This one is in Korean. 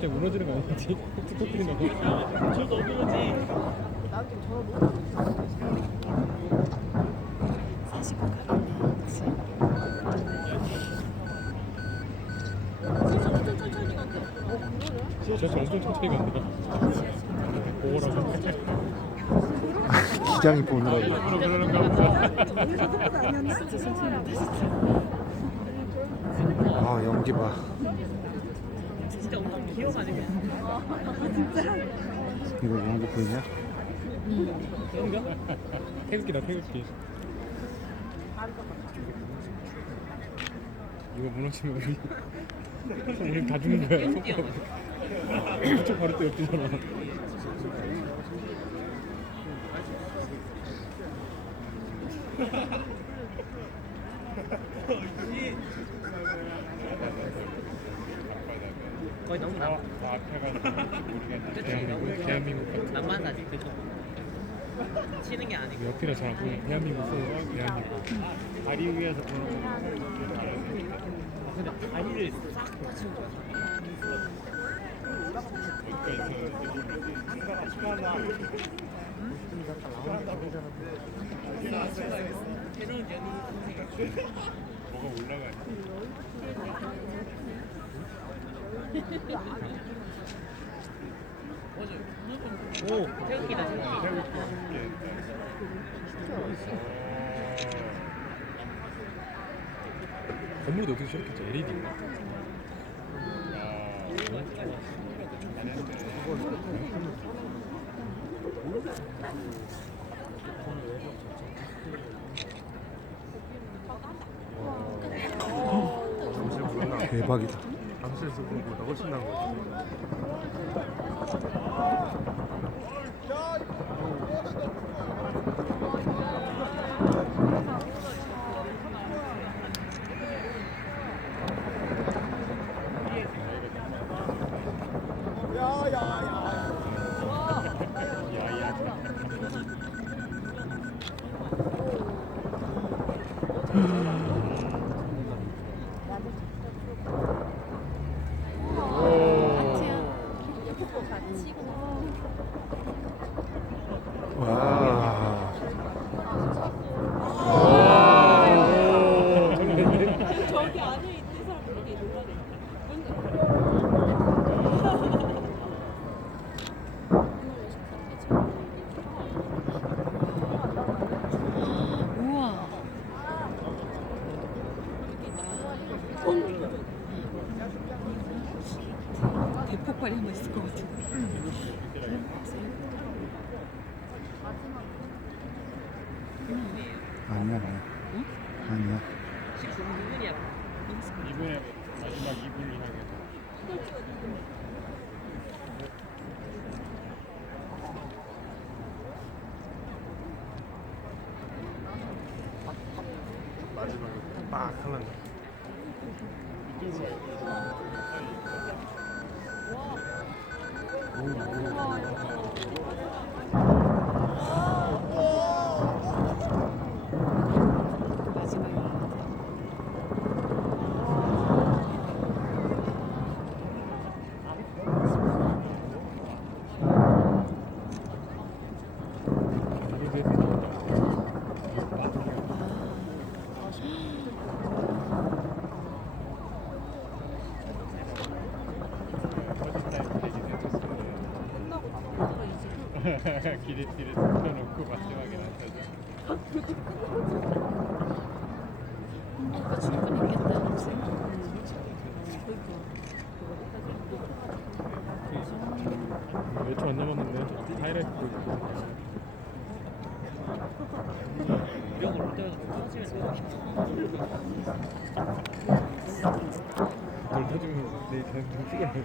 갑자기 무너지는 거 아니지? 툭툭 터뜨리는 거. 저도 그러지. 나도 저런 거. 사실 가겠네. 천천히 간대. 그러네? 진짜 엄청 천천히 간다. 보라고. 기장이 보느라고. 일부러 그러는가 보다. 진짜 천천히 간다 진짜. 아 연기 봐. 진짜 엄청 귀여워가지고. 이거 연기 보이냐? 그런가? 태극기다 태극기. 이거 무너지면 우리 다 죽는 거야. 이쪽 바로 또 옆이잖아. 거의 너무 나 앞에 가서 모르겠는데 대한민국 같은 낭만하지 그죠? 치는 게 아니고. 옆이라 잘 안 보여. 대한민국 써. 대한민국. 다리 위에서 보는 거. 근데 다리를 싹 받치는 거야. 새로운 연인 뭐가 올라가니? 오 태극기다 태극기. 건물도 어떻게 저렇게 지 LED인가? 대박이다. 밤새서 보는 거보다 훨씬 나은 거 같아. 와. 저기 안에 있는 사람 되게 놀라네. 우와. 대폭발이 한 번 있을 것 같아. 아니야 아니야. 응? 아니야. 19분이야. 이번에 마지막 2분을 향해서. 마지막에 빡 하면 이쪽으로 마지막에 길에 펴놓고 마지막에 나서야지. 오빠 충분했겠다. 몇 초 안 남았는데 하이라이트 보여줄게. 이력을 올 때마다 터지면 그걸 터지면 내일 대한민국 찍어야 돼.